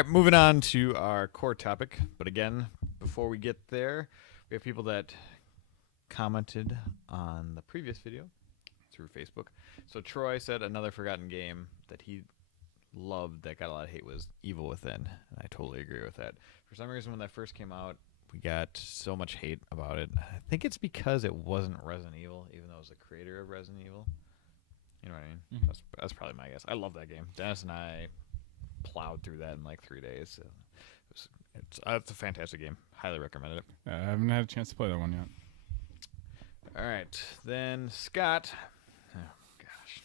right, moving on to our core topic. But again, before we get there, we have people that commented on the previous video through Facebook. So Troy said another forgotten game that he loved that got a lot of hate was Evil Within. And I totally agree with that. For some reason, when that first came out, we got so much hate about it. I think it's because it wasn't Resident Evil, even though it was the creator of Resident Evil. You know what I mean? Mm-hmm. That's probably my guess. I love that game. Dennis and I plowed through that in like 3 days. So it's a fantastic game. Highly recommend it. I haven't had a chance to play that one yet. All right. Then Scott, oh gosh,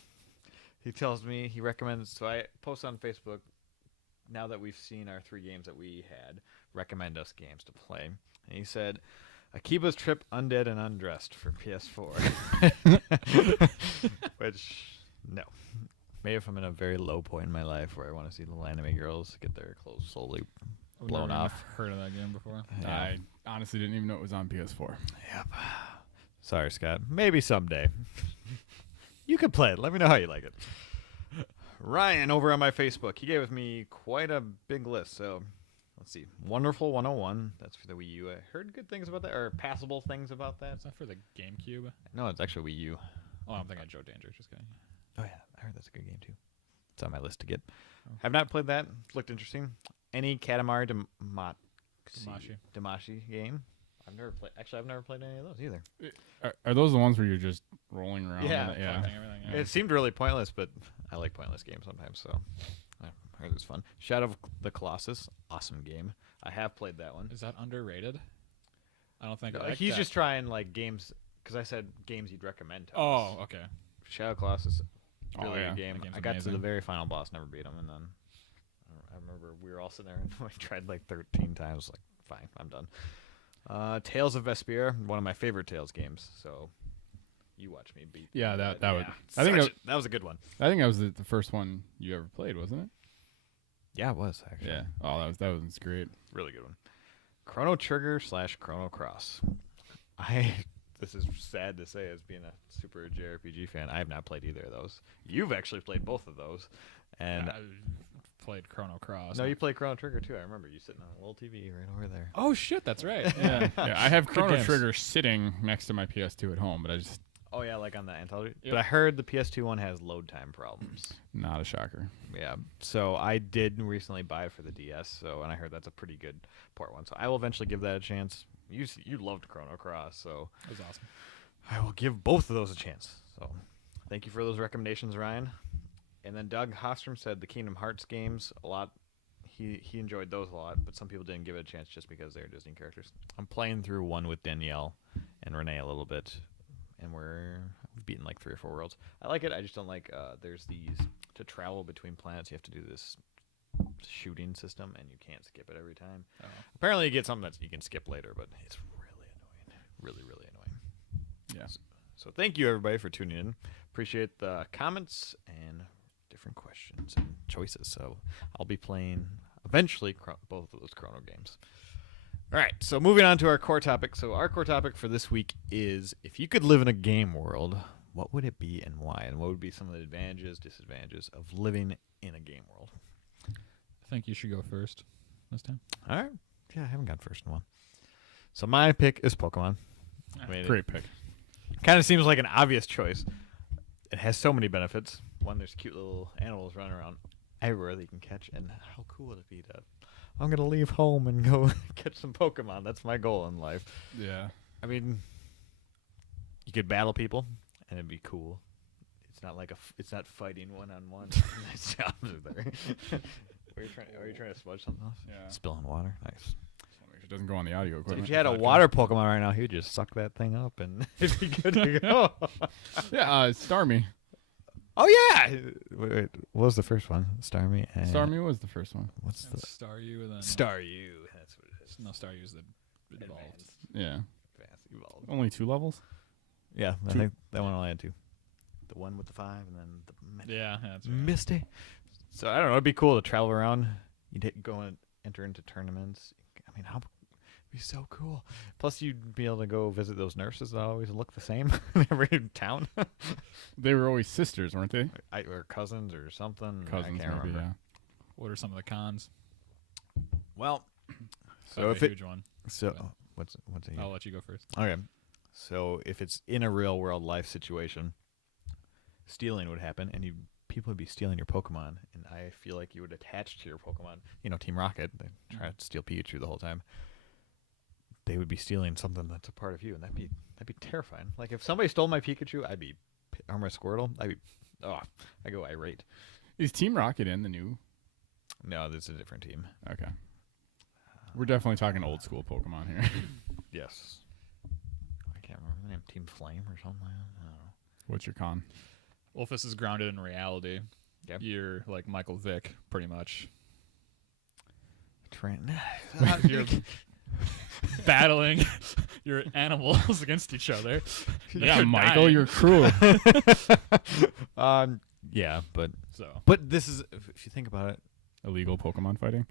he tells me he recommends. So I post on Facebook, now that we've seen our 3 games that we had, recommend us games to play. And he said, Akiba's Trip Undead and Undressed for PS4. Which, no. Maybe if I'm in a very low point in my life where I want to see the anime girls get their clothes slowly blown off. I've heard of that game before. Yeah. I honestly didn't even know it was on PS4. Yep. Sorry, Scott. Maybe someday. You could play it. Let me know how you like it. Ryan over on my Facebook, he gave me quite a big list. So let's see. Wonderful 101. That's for the Wii U. I heard good things about that, or passable things about that. Is that for the GameCube? No, it's actually Wii U. Oh, I'm thinking Joe Danger. Just kidding. Oh, yeah. I heard that's a good game, too. It's on my list to get. Oh. Have not played that. Looked interesting. Any Katamari Damacy game? I've never played any of those either. Are those the ones where you're just rolling around? Yeah. Yeah. Yeah. It seemed really pointless, but I like pointless games sometimes, so I heard it was fun. Shadow of the Colossus, awesome game. I have played that one. Is that underrated? I don't think. No, he's just trying like games, because I said games you'd recommend to us. Oh, okay. Shadow of the Colossus, really good game. That I got amazing. to the very final boss, never beat him, and then I remember we were all sitting there and I tried like 13 times. Like, fine, I'm done. Tales of Vesperia, one of my favorite Tales games. So you watch me beat. Yeah, that would. I think that was a good one. I think that was the first one you ever played, wasn't it? Yeah, it was actually. Yeah. Oh, that was great. Really good one. Chrono Trigger / Chrono Cross. This is sad to say as being a super JRPG fan. I have not played either of those. You've actually played both of those, and I played Chrono Cross. No, you played Chrono Trigger too. I remember you sitting on a little TV right over there. Oh shit, that's right. Yeah. I have Good Chrono games. Trigger sitting next to my PS2 at home, but I just Oh yeah, like on the Untitled. Yep. But I heard the PS2 one has load time problems. not a shocker. Yeah. So I did recently buy it for the DS. And I heard that's a pretty good port one. So I will eventually give that a chance. You loved Chrono Cross, so That was awesome. I will give both of those a chance. So thank you for those recommendations, Ryan. And then Doug Hostrom said the Kingdom Hearts games a lot. He enjoyed those a lot, but some people didn't give it a chance just because they're Disney characters. I'm playing through one with Danielle and Renee a little bit, and we've beaten like 3 or 4 worlds. I like it. I just don't like there's these to travel between planets. You have to do this shooting system, and you can't skip it every time. Oh. Apparently, you get something that you can skip later, but it's really annoying. Really, really annoying. Yeah. So thank you everybody for tuning in. Appreciate the comments and different questions and choices. So I'll be playing eventually both of those Chrono games. All right, so moving on to our core topic. So our core topic for this week is, if you could live in a game world, what would it be and why? And what would be some of the advantages, disadvantages of living in a game world? I think you should go first this time. All right. Yeah, I haven't gone first in one. So my pick is Pokemon. I mean, Great pick. Kind of seems like an obvious choice. It has so many benefits. One, there's cute little animals running around everywhere that you can catch, and how cool would it be to... I'm going to leave home and go catch some Pokemon. That's my goal in life. Yeah. I mean, you could battle people, and it'd be cool. It's not like it's not fighting one-on-one. Nice jobs are there. Are you trying to smudge something else? Yeah. Spilling water? Nice. Just wanna make sure it doesn't go on the audio equipment. If you had a water Pokemon right now, he would just suck that thing up, and it'd be good to go. Yeah, Starmie. Oh, yeah! Wait, what was the first one? Starmie? And Starmie was the first one. What's the... Staryu and then Staryu. That's what it is. No, Staryu's the evolved. Yeah. Advanced evolved. Only 2 levels? Yeah, I 2. think that one only had 2. The one with the 5 and then the Yeah, that's right. Misty. So, I don't know. It'd be cool to travel around. You'd go and enter into tournaments. I mean, it'd be so cool. Plus, you'd be able to go visit those nurses that always look the same in every town. They were always sisters, weren't they? Or cousins or something. Cousins, I can't maybe, remember. yeah. What are some of the cons? Well, so So if a it huge one. so but- what's a huge? I'll let you go first. Okay. So if it's in a real world life situation, stealing would happen, and people would be stealing your Pokemon, and I feel like you would attach to your Pokemon. You know, Team Rocket, they try to steal Pikachu the whole time. They would be stealing something that's a part of you, and that'd be terrifying. Like if somebody stole my Pikachu, I'd be, or my Squirtle, I go irate. Is Team Rocket in the new? No, this is a different team. Okay. We're definitely talking old school Pokemon here. Yes. I can't remember the name. Team Flame or something like that. I don't know. What's your con? Well, if this is grounded in reality, Yep. you're like Michael Vick, pretty much. Trent. You're battling your animals against each other. Yeah, You're Michael, dying. you're cruel. Yeah, but So this is, if you think about it, Illegal Pokemon fighting.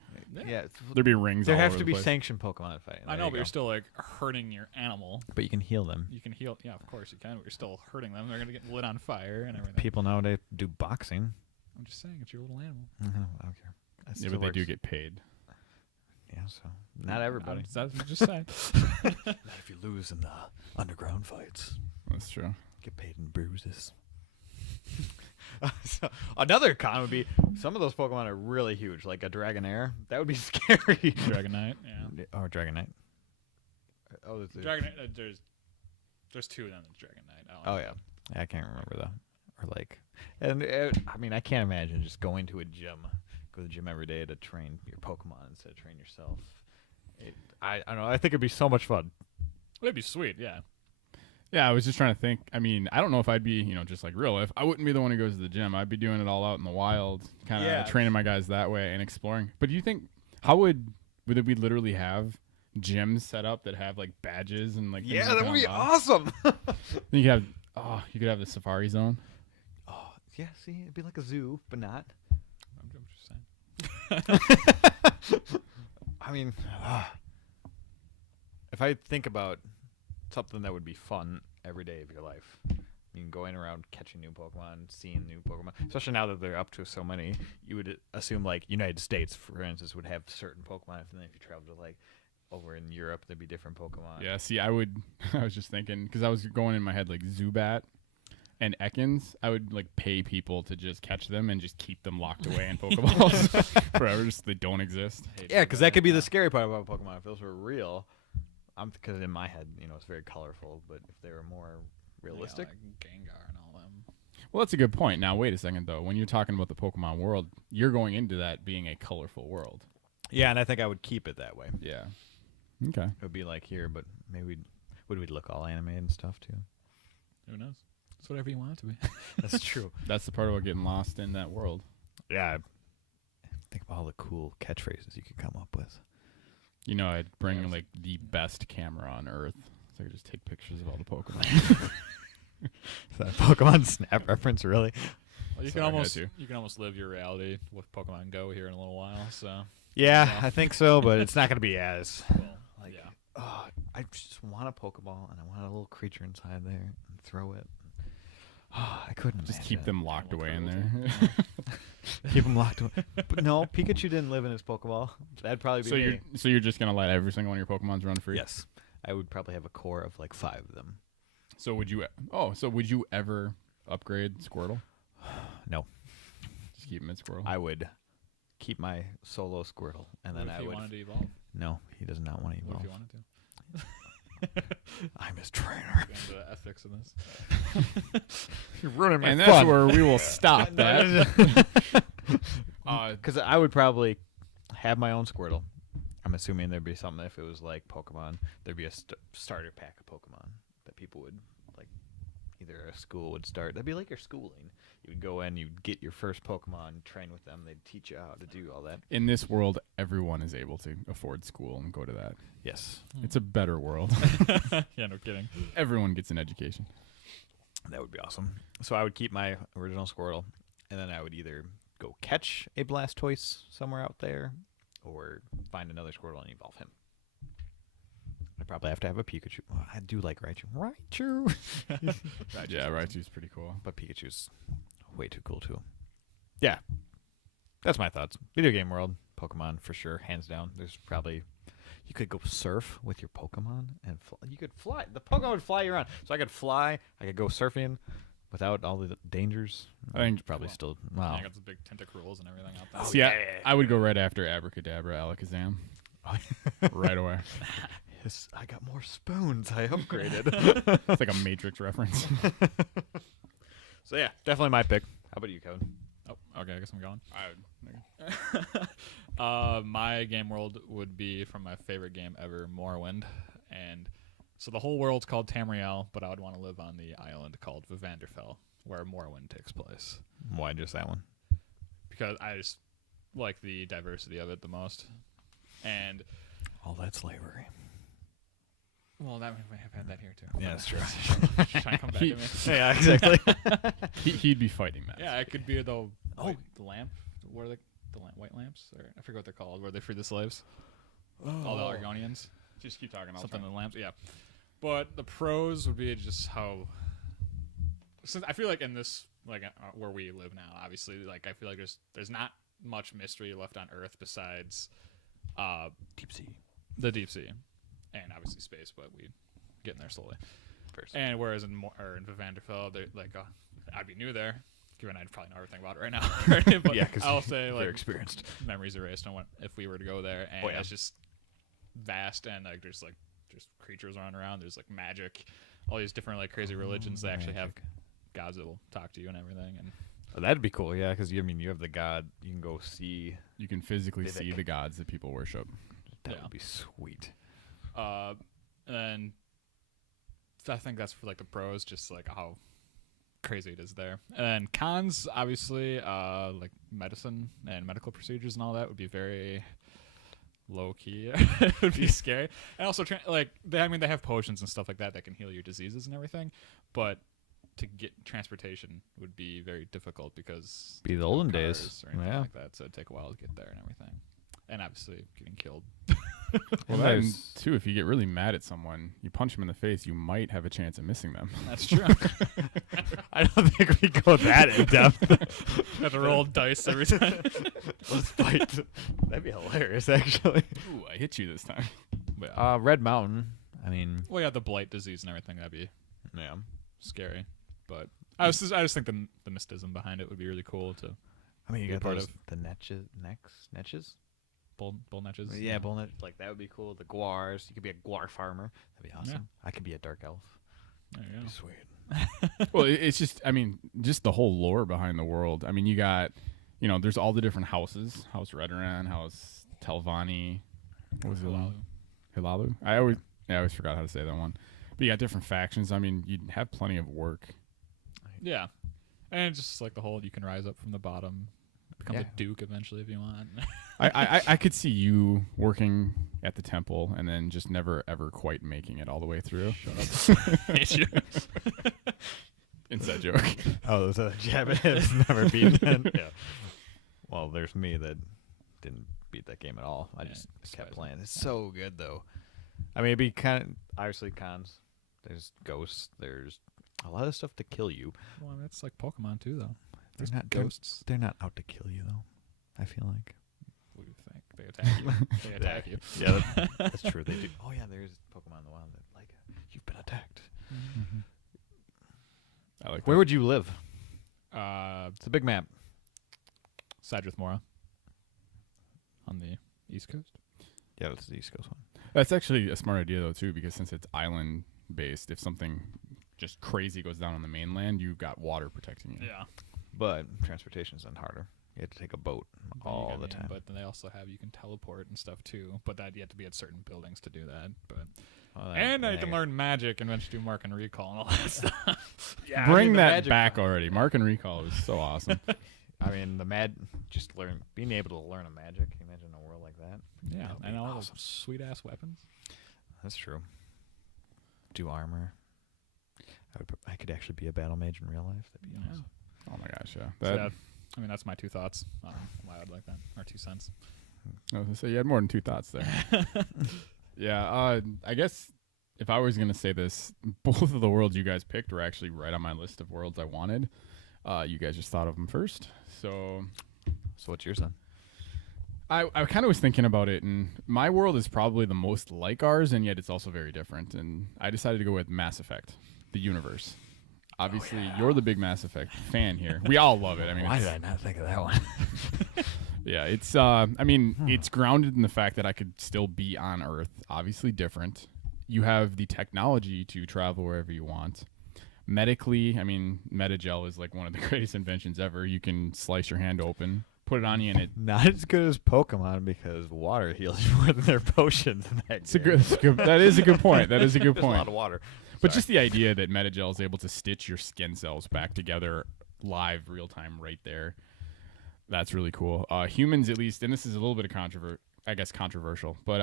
yeah, There'd be rings. there all have over to the be place. sanctioned Pokemon fighting. I There know, you but you're go. still like hurting your animal. But you can heal them. You can heal. Yeah, of course you can. But you're still hurting them. They're gonna get lit on fire and everything. People nowadays do boxing. I'm just saying, it's your little animal. I don't care. That Yeah, still but they do works. get paid. Yeah, so not everybody. I'm just saying. Not if you lose in the underground fights. That's true. Get paid in bruises. So, another con would be some of those Pokemon are really huge, like a Dragonair. That would be scary. Dragonite. Yeah. Or Dragonite. Oh, Dragonite. There's two of them. That's Dragonite. Oh yeah, I can't remember though. Or like, and I mean, I can't imagine just going to a gym, go to the gym every day to train your Pokemon instead of train yourself. I don't know. I think it'd be so much fun. That'd be sweet. Yeah. Yeah, I was just trying to think. I mean, I don't know if I'd be, just like real life. I wouldn't be the one who goes to the gym. I'd be doing it all out in the wild, kind of Yeah. training my guys that way and exploring. But do you think, how would we literally have gyms set up that have like badges and like things Yeah, you that can would be unlock? awesome. Then you could have the safari zone. Oh yeah, see, it'd be like a zoo, but not. I'm just saying. I mean, if I think about something that would be fun every day of your life, I mean, going around catching new Pokemon, seeing new Pokemon, especially now that they're up to so many, you would assume like United States, for instance, would have certain Pokemon, and then if you traveled to like over in Europe, there'd be different Pokemon. Yeah, see, I would. I was just thinking because I was going in my head like Zubat and Ekans. I would like pay people to just catch them and just keep them locked away in Pokeballs forever, just they don't exist. Yeah, because that could be the scary part about Pokemon. If those were real, because in my head, it's very colorful. But if they were more realistic, Like Gengar and all them. Well, that's a good point. Now, wait a second though. When you're talking about the Pokemon world, you're going into that being a colorful world. yeah, and I think I would keep it that way. Yeah. Okay. It would be like here, but maybe we'd look all animated and stuff too. Who knows? It's whatever you want it to be. That's true. That's the part about getting lost in that world. Yeah. Think about all the cool catchphrases you could come up with. I'd bring like the best camera on Earth, so I could just take pictures of all the Pokemon. Is that a Pokemon Snap reference, really? Well, you Sorry, I can had to. almost live your reality with Pokemon Go here in a little while. So Yeah, Yeah. I think so, but it's not going to be as. well, Like, yeah. oh, I just want a Pokeball, and I want a little creature inside there, and throw it. Oh, I couldn't Just imagine keep it. them locked Animal away in turtles. there. Keep them locked away. But no, Pikachu didn't live in his Pokeball. That'd probably be so me. you're just gonna let every single one of your Pokemons run free? Yes. I would probably have a core of like 5 of them. So would you ever upgrade Squirtle? No. Just keep him at Squirtle. I would keep my solo Squirtle, and then What if I you would. wanted to evolve? No, he does not want to What evolve. if you wanted to? I'm his trainer. Get into the ethics of this. You're ruining my and fun. that's where we will stop that. Because I would probably have my own Squirtle. I'm assuming there'd be something if it was like Pokemon. There'd be a starter pack of Pokemon that people would like. Either a school would start. That'd be like your schooling. You would go in, you'd get your first Pokemon, train with them. They'd teach you how to do all that. In this world, everyone is able to afford school and go to that. Yes, It's a better world. Yeah, no kidding. Everyone gets an education. that would be awesome. So I would keep my original Squirtle, and then I would either go catch a Blastoise somewhere out there, or find another Squirtle and evolve him. I'd probably have to have a Pikachu. Well, I do like Raichu. Raichu! Yeah, Raichu's pretty cool. But Pikachu's way too cool, too. Yeah. That's my thoughts. Video game world, Pokemon for sure, hands down. There's probably you could go surf with your Pokemon and you could fly. The Pokemon would fly you around, so I could fly. I could go surfing without all the dangers. I think probably cool. still. Yeah, Wow. I got the big tentacles and everything out there. Oh, See, yeah. I would go right after Abracadabra, Alakazam, right away. Yes, I got more spoons. I upgraded. It's like a Matrix reference. So yeah, definitely my pick. How about you, Kevin? Oh, okay. I guess I'm going. My game world would be from my favorite game ever, Morrowind, and so the whole world's called Tamriel, but I would want to live on the island called Vivanderfell, where Morrowind takes place, Why just that one? because I just like the diversity of it the most. And All that slavery. well, that we have had that here too. Yeah, that's true. Trying to come back at me. Yeah, exactly. He'd be fighting that. Yeah, it could be the Oh. the lamp. What are the white lamps? Or I forget what they're called. Where they free the slaves. All the Argonians. Just keep talking. Something in the lamps. Yeah. But the pros would be just how. Since I feel like in this where we live now, obviously, like I feel like there's not much mystery left on Earth besides Deep sea. the deep sea, and obviously space, but we getting there slowly. First. And whereas in Vanderfell, they're I'd be new there, given I'd probably know everything about it right now. But Yeah, 'cause I'll say you're like experienced. memories erased on what if we were to go there, and Oh, yeah. it's just vast, and like there's creatures running around. There's like magic, all these different like crazy religions that actually have gods that will talk to you and everything. And Oh, that'd be cool, yeah, because you have the god. You can go see. You can physically see Vivic. the gods that people worship. That Yeah. would be sweet. and I think that's for like the pros, just like how crazy it is there. And cons, obviously, like medicine and medical procedures and all that would be very low key. It would be scary. And also, they have potions and stuff like that that can heal your diseases and everything, but to get transportation would be very difficult because Be the no olden cars days. or anything Yeah. like that. So it'd take a while to get there and everything. And obviously, getting killed. Well, And then there's- too, if you get really mad at someone, you punch them in the face, you might have a chance of missing them. That's true. I don't think we go that in depth. Have to roll dice every time. Let's fight. That'd be hilarious, actually. Ooh, I hit you this time. But, yeah. Red Mountain. I mean, Well, yeah, the blight disease and everything, that'd be yeah. scary. But I just think the mysticism behind it would be really cool to I mean, you Be a got part those, of- the netches. bull netches. Yeah, bullnet. Like that would be cool. The guars. You could be a guar farmer. That'd be awesome. I could be a dark elf. There you That'd go. be sweet. Well, it's just, I mean, just the whole lore behind the world. I mean, you got, there's all the different houses. House Redoran, House Telvanni. What was it? Hilalu. Hilalu? I always forgot how to say that one. But you got different factions. I mean, you'd have plenty of work. Yeah, and just like the whole, you can rise up from the bottom, become Yeah. a duke eventually if you want. I could see you working at the temple and then just never, ever quite making it all the way through. Shut up. Inside joke. Oh, the jab has never beaten. Yeah. Well, there's me that didn't beat that game at all. I Yeah, just despise kept it. playing. It's so good though. I mean, it'd be kind of obviously cons. There's ghosts. There's a lot of stuff to kill you. Well, I mean, it's like Pokemon too, though. They're There's not ghosts. They're not out to kill you though. I feel like. What do you think? They attack you. They attack you. Yeah, that's true. They do. Oh yeah, there's Pokemon in the wild that like you've been attacked. I like Where would you live? Uh, It's a big map. Sidrith Mora on the East Coast. Yeah, that's the East Coast one. That's actually a smart idea though too, because since it's island based, if something just crazy goes down on the mainland, you've got water protecting you. Yeah. But transportation's then harder. You have to take a boat all the time. But then they also have you can teleport and stuff too. But that you have to be at certain buildings to do that. But Well, and then you can learn magic and eventually do mark and recall and all that stuff. Yeah, Bring the that magic back part. already. Mark and Recall was so awesome. I mean, just being able to learn a magic. Can you imagine a world like that? Yeah, That would and be all awesome. those sweet ass weapons. That's true. Do armor. I could actually be a battle mage in real life. That'd be Yeah. awesome. Oh my gosh, yeah. So That, yeah, I mean, that's my 2 thoughts on why I'd like that, or 2 cents. I was gonna say you had more than 2 thoughts there. Yeah, I guess if I was gonna say this, both of the worlds you guys picked were actually right on my list of worlds I wanted. You guys just thought of them first, so So what's yours then? I kind of was thinking about it, and my world is probably the most like ours, and yet it's also very different. And I decided to go with Mass Effect, the universe. Obviously, you're the big Mass Effect fan here. We all love it. I mean, Why did I not think of that one? yeah, it's. I mean, it's grounded in the fact that I could still be on Earth. Obviously, different. You have the technology to travel wherever you want. Medically, I mean, Metagel is like one of the greatest inventions ever. You can slice your hand open, put it on you, and it. Not as good as Pokemon because water heals you more than their potions in that It's a good. That is a good point. That is a good There's a lot point. of water. But just the idea that Metagel is able to stitch your skin cells back together live, real time, right there. That's really cool. Humans, at least, and this is a little bit of controversial, but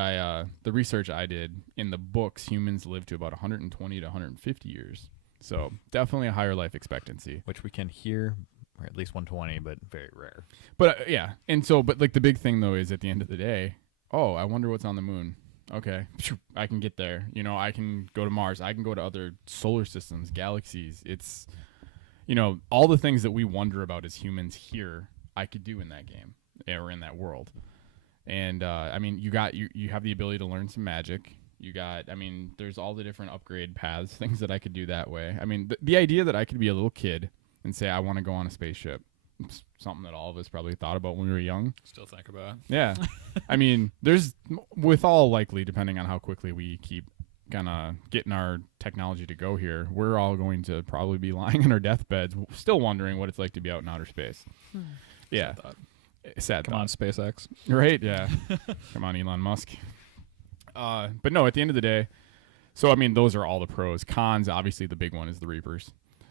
the research I did in the books, humans live to about 120 to 150 years. So definitely a higher life expectancy. Which we can hear, or at least 120, but very rare. But yeah, and so, but like the big thing though is at the end of the day, oh, I wonder what's on the moon. Okay, I can get there. You know, I can go to Mars. I can go to other solar systems, galaxies. It's, you know, all the things that we wonder about as humans here, I could do in that game or in that world. And I mean, you have the ability to learn some magic. I mean, there's all the different upgrade paths, things that I could do that way. I mean, the idea that I could be a little kid and say I want to go on a spaceship. It's something that all of us probably thought about when we were young. Still think about. Yeah. I mean, there's, with all likely, depending on how quickly we keep kind of getting our technology to go here, we're all going to probably be lying in our deathbeds, still wondering what it's like to be out in outer space. Yeah. Sad Come on, SpaceX. Right? Yeah. Come on, Elon Musk. But no, at the end of the day, so I mean, those are all the pros. Cons, obviously, the big one is the Reapers.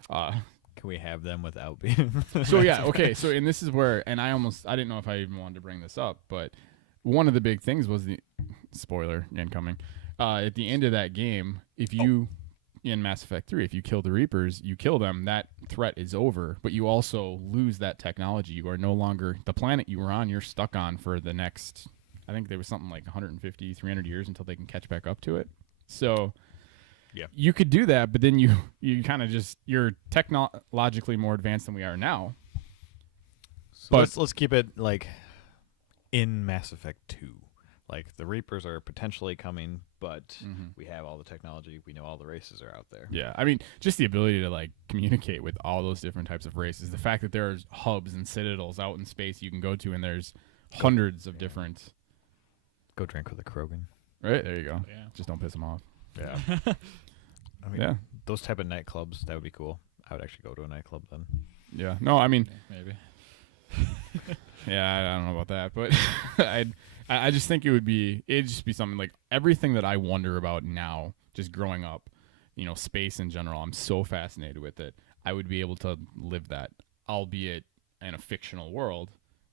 Can we have them without being? So yeah, okay. So and this is where, and I didn't know if I even wanted to bring this up, but one of the big things was the spoiler incoming. At the end of that game, if you in Mass Effect 3, if you kill the Reapers, you kill them, that threat is over. But you also lose that technology. You are no longer the planet you were on. You're stuck on for the next. I think there was something like 150, 300 years until they can catch back up to it. So. Yeah, you could do that, but then you kind of you're technologically more advanced than we are now. So but let's keep it like in Mass Effect 2. Like the Reapers are potentially coming, but we have all the technology. We know all the races are out there. Yeah, I mean, just the ability to like communicate with all those different types of races. The fact that there's hubs and citadels out in space you can go to, and there's hundreds of different. Go drink with a Krogan. Right there you go. Yeah. Just don't piss them off. Yeah. I mean, those type of nightclubs, that would be cool. I would actually go to a nightclub then. Yeah. No, I mean, maybe. Yeah, I don't know about that, but I just think it'd just be something like everything that I wonder about now, just growing up, you know, space in general. I'm so fascinated with it. I would be able to live that, albeit in a fictional world.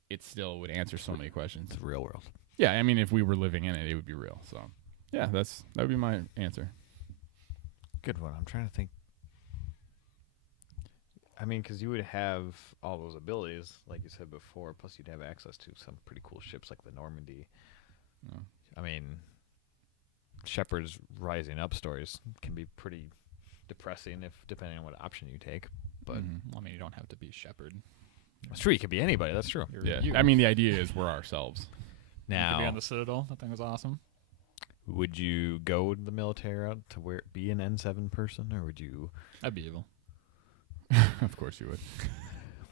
It still would answer so many questions. It's a real world. Yeah, I mean, if we were living in it, it would be real. So, yeah, that would be my answer. Good one. I'm trying to think. I mean, because you would have all those abilities, like you said before, plus you'd have access to some pretty cool ships like the Normandy. Yeah. I mean, Shepard's rising up stories can be pretty depressing depending on what option you take. But I mean, you don't have to be Shepard. It's true. You could be anybody. That's true. Yeah. I mean, the idea is we're ourselves. You could be on the Citadel. That thing was awesome. Would you go the military route to be an N7 person, or would you? I'd be evil. Of course you would.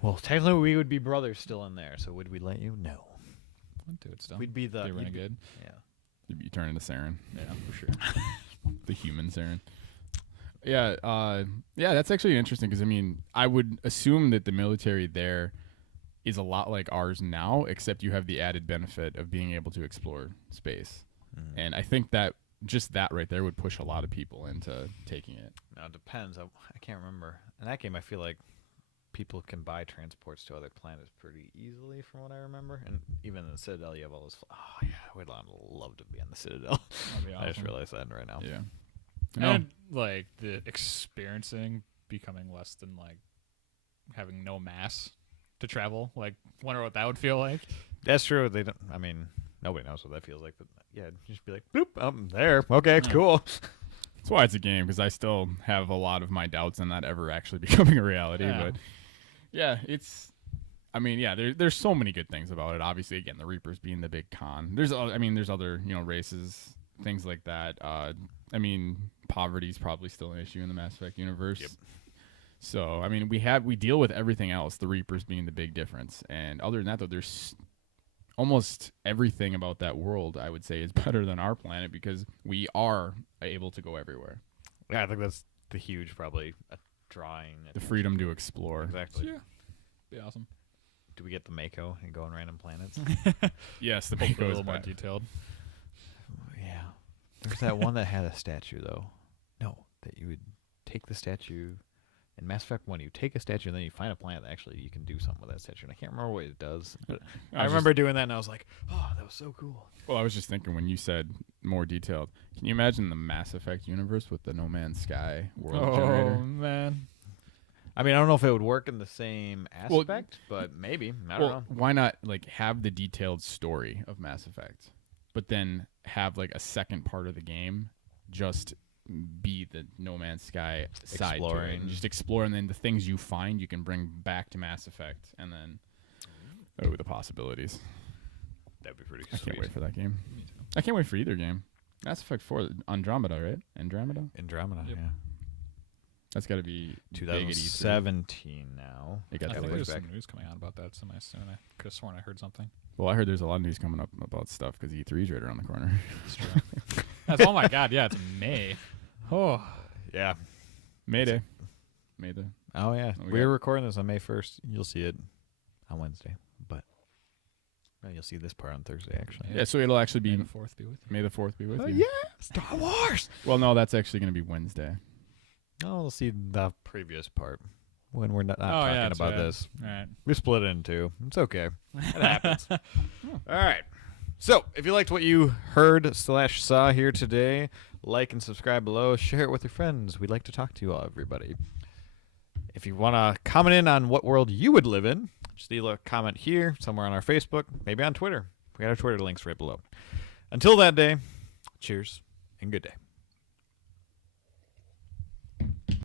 Well, technically we would be brothers still in there, so would we let you? No. I'd do it still. We'd be the renegade. Yeah. You turn into Saren. Yeah, for sure. The human Saren. Yeah, that's actually interesting because, I mean, I would assume that the military there is a lot like ours now, except you have the added benefit of being able to explore space. And I think that just that right there would push a lot of people into taking it. Now, it depends. I can't remember. In that game, I feel like people can buy transports to other planets pretty easily from what I remember. And even in the Citadel, you have all those... Oh, yeah, I would love to be on the Citadel. That'd be awesome. I just realized that right now. Yeah. And, like, the experiencing becoming less than, like, having no mass to travel. Like, wonder what that would feel like. That's true. They don't... I mean... Nobody knows what that feels like, but yeah, just be like, boop, I'm there. Okay, it's cool. That's why it's a game, because I still have a lot of my doubts on that ever actually becoming a reality. Yeah. But yeah, I mean, yeah, there's so many good things about it. Obviously, again, the Reapers being the big con. There's other races, things like that. I mean, poverty's probably still an issue in the Mass Effect universe. Yep. So, I mean, we deal with everything else, the Reapers being the big difference. And other than that, though, there's almost everything about that world, I would say, is better than our planet because we are able to go everywhere. Yeah, I think that's the huge, probably, drawing. The freedom to explore. Exactly. Yeah. Be awesome. Do we get the Mako and go on random planets? Yes, the Hopefully Mako a is little more back. detailed. Yeah. There's that one that had a statue, though. No, that you would take the statue. In Mass Effect 1, you take a statue and then you find a planet that actually you can do something with that statue. And I can't remember what it does. But I remember doing that and I was like, oh, that was so cool. Well, I was just thinking when you said more detailed, can you imagine the Mass Effect universe with the No Man's Sky world generator? Oh, man. I mean, I don't know if it would work in the same aspect, but maybe. I don't know. Why not have the detailed story of Mass Effect, but then have a second part of the game just be the No Man's Sky side to it, and just explore, and then the things you find you can bring back to Mass Effect, and then the possibilities. That'd be pretty I sweet. can't wait for that game. Me too. I can't wait for either game. Mass Effect 4, Andromeda, right? Andromeda. Andromeda, Yep. yeah. That's got to be big at E3. 2017 now. It got I think delayed. there's back. some news coming out about that semi soon. I could have sworn I heard something. Well, I heard there's a lot of news coming up about stuff because E3 is right around the corner. It's true. Oh my God! Yeah, it's May. Oh, Yeah. Mayday. Mayday. Oh, yeah. Oh, we We're got- recording this on May 1st. You'll see it on Wednesday. But you'll see this part on Thursday, actually. Yeah, so it'll actually May be the 4th be with you. May the 4th be with you. Yeah. Star Wars. Well, no, that's actually going to be Wednesday. Oh, we'll see the previous part when we're not Oh, talking yeah, that's about right. this. All right. We split it in two. It's okay. It happens. All right. So, if you liked what you heard/saw here today, like and subscribe below. Share it with your friends. We'd like to talk to you all, everybody. If you want to comment in on what world you would live in, just leave a comment here, somewhere on our Facebook, maybe on Twitter. We got our Twitter links right below. Until that day, cheers and good day.